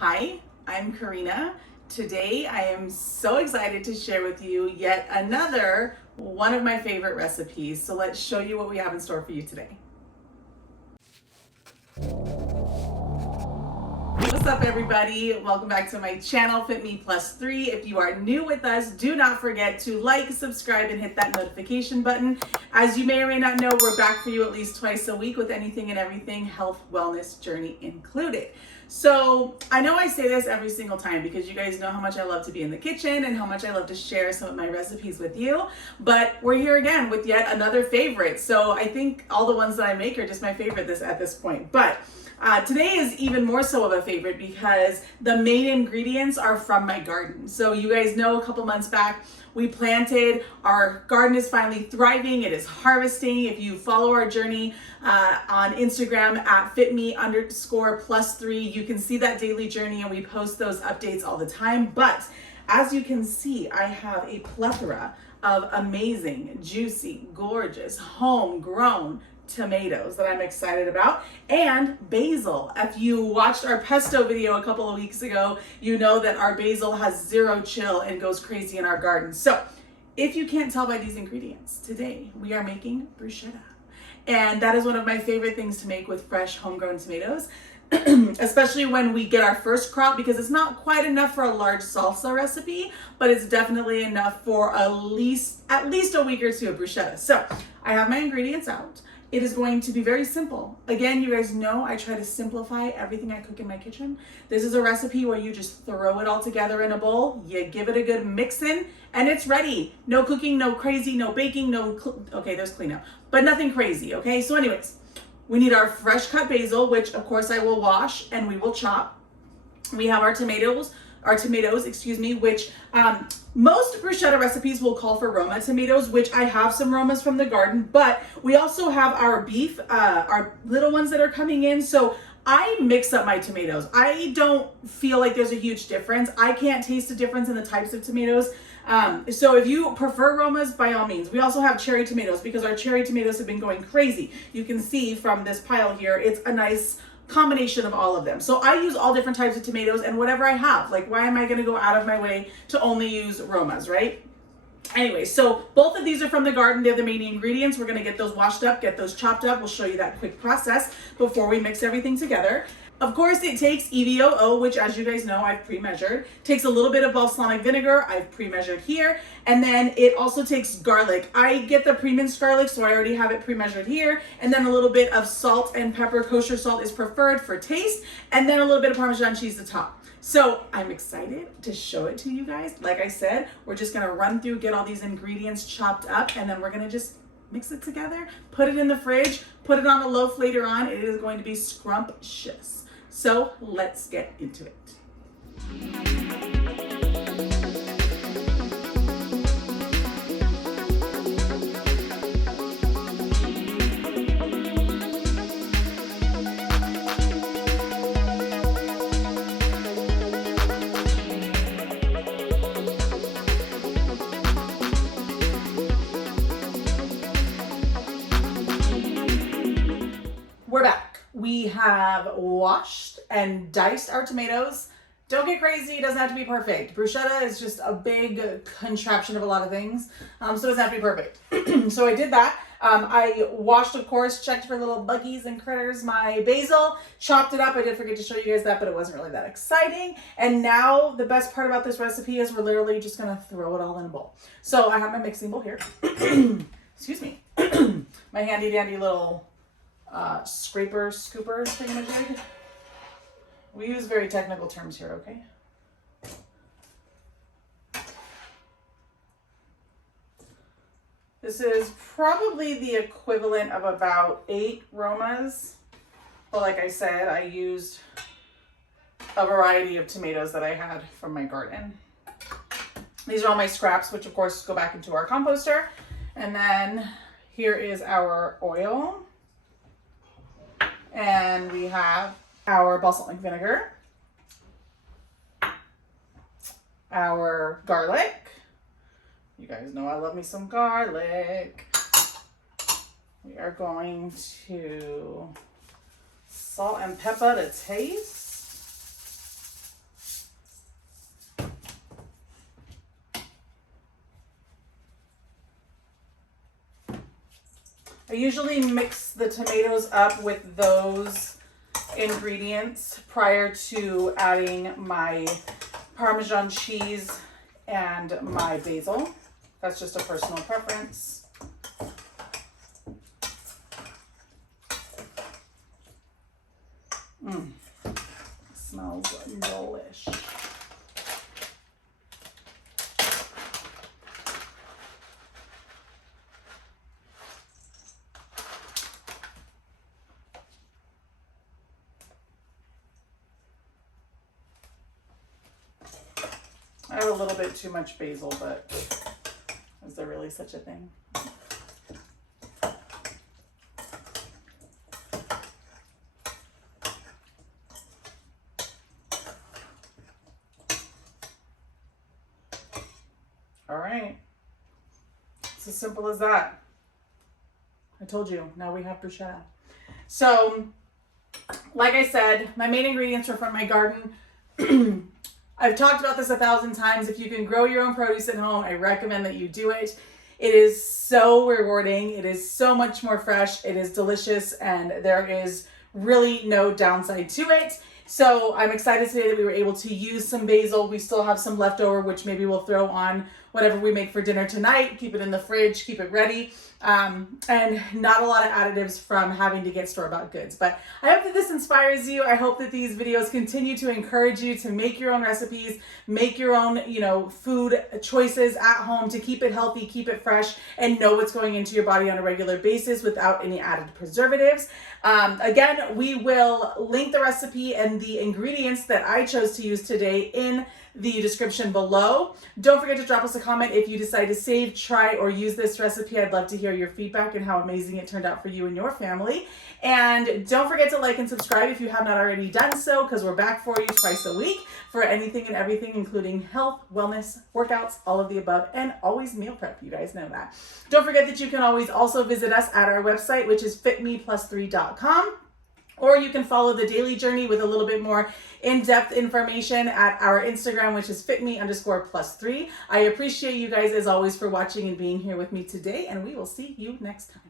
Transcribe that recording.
Hi, I'm Karina. Today I am so excited to share with you yet another one of my favorite recipes. So let's show you what we have in store for you today. What's up everybody? Welcome back to my channel, Fit Me Plus 3. If you are new with us, do not forget to like, subscribe, and hit that notification button. As you may or may not know, we're back for you at least twice a week with anything and everything health, wellness journey included. So I know I say this every single time because you guys know how much I love to be in the kitchen and how much I love to share some of my recipes with you, but we're here again with yet another favorite. So I think all the ones that I make are just my favorite at this point. But today is even more so of a favorite because the main ingredients are from my garden. So you guys know a couple months back we planted, our garden is finally thriving, it is harvesting. If you follow our journey on Instagram at fitme_plus3, you can see that daily journey and we post those updates all the time. But as you can see, I have a plethora of amazing, juicy, gorgeous, homegrown tomatoes that I'm excited about, and basil. If you watched our pesto video a couple of weeks ago, you know that our basil has zero chill and goes crazy in our garden. So if you can't tell by these ingredients, today we are making bruschetta. And that is one of my favorite things to make with fresh homegrown tomatoes, especially when we get our first crop, because it's not quite enough for a large salsa recipe, but it's definitely enough for at least a week or two of bruschetta. So I have my ingredients out. It is going to be very simple. Again, you guys know I try to simplify everything I cook in my kitchen. This is a recipe where you just throw it all together in a bowl, you give it a good mix in, and it's ready. No cooking, no crazy, no baking, okay, there's cleanup, but nothing crazy, okay? So anyways, we need our fresh cut basil, which of course I will wash and we will chop. We have our tomatoes, which most bruschetta recipes will call for Roma tomatoes, which I have some Romas from the garden, but we also have our beef, our little ones that are coming in. So I mix up my tomatoes. I don't feel like there's a huge difference. I can't taste a difference in the types of tomatoes. So if you prefer Romas, by all means. We also have cherry tomatoes because our cherry tomatoes have been going crazy. You can see from this pile here, it's a nice combination of all of them. So I use all different types of tomatoes and whatever I have. Like, why am I going to go out of my way to only use Romas, right? Anyway, so both of these are from the garden. They're the main ingredients. We're going to get those washed up, get those chopped up. We'll show you that quick process before we mix everything together. Of course, it takes EVOO, which, as you guys know, I've pre-measured. Takes a little bit of balsamic vinegar. I've pre-measured here. And then it also takes garlic. I get the pre-minced garlic, so I already have it pre-measured here. And then a little bit of salt and pepper. Kosher salt is preferred for taste. And then a little bit of Parmesan cheese to top. So I'm excited to show it to you guys. Like I said, we're just gonna run through, get all these ingredients chopped up, and then we're gonna just mix it together, put it in the fridge, put it on a loaf later on. It is going to be scrumptious. So let's get into it. We're back. We have washed and diced our tomatoes. Don't get crazy, it doesn't have to be perfect. Bruschetta is just a big contraption of a lot of things, so it doesn't have to be perfect. So I did that. I washed, of course, checked for little buggies and critters, my basil, chopped it up. I did forget to show you guys that, but it wasn't really that exciting. And now the best part about this recipe is we're literally just gonna throw it all in a bowl. So I have my mixing bowl here. Excuse me. My handy dandy little scraper, scooper thingamajig. We use very technical terms here, okay? This is probably the equivalent of about 8 Romas. But like I said, I used a variety of tomatoes that I had from my garden. These are all my scraps, which of course go back into our composter. And then here is our oil. And we have our balsamic vinegar, our garlic. You guys know I love me some garlic. We are going to salt and pepper to taste. I usually mix the tomatoes up with those ingredients prior to adding my Parmesan cheese and my basil. That's just a personal preference. Smells delish. I have a little bit too much basil, but is there really such a thing? All right. It's as simple as that. I told you, now we have bruschetta. So, like I said, my main ingredients are from my garden. I've talked about this 1,000 times. If you can grow your own produce at home, I recommend that you do it. It is so rewarding. It is so much more fresh. It is delicious, and there is really no downside to it. So I'm excited today that we were able to use some basil. We still have some leftover, which maybe we'll throw on whatever we make for dinner tonight. Keep it in the fridge, keep it ready. And not a lot of additives from having to get store-bought goods. But I hope that this inspires you. I hope that these videos continue to encourage you to make your own recipes, make your own, food choices at home to keep it healthy, keep it fresh, and know what's going into your body on a regular basis without any added preservatives. Again, we will link the recipe and the ingredients that I chose to use today in the description below. Don't forget to drop us a comment if you decide to save, try, or use this recipe. I'd love to hear your feedback and how amazing it turned out for you and your family. And don't forget to like and subscribe if you have not already done so, because we're back for you twice a week for anything and everything, including health, wellness, workouts, all of the above, and always meal prep. You guys know that. Don't forget that you can always also visit us at our website, which is fitme+3.com. Or you can follow the daily journey with a little bit more in-depth information at our Instagram, which is fitme_+3. I appreciate you guys as always for watching and being here with me today, and we will see you next time.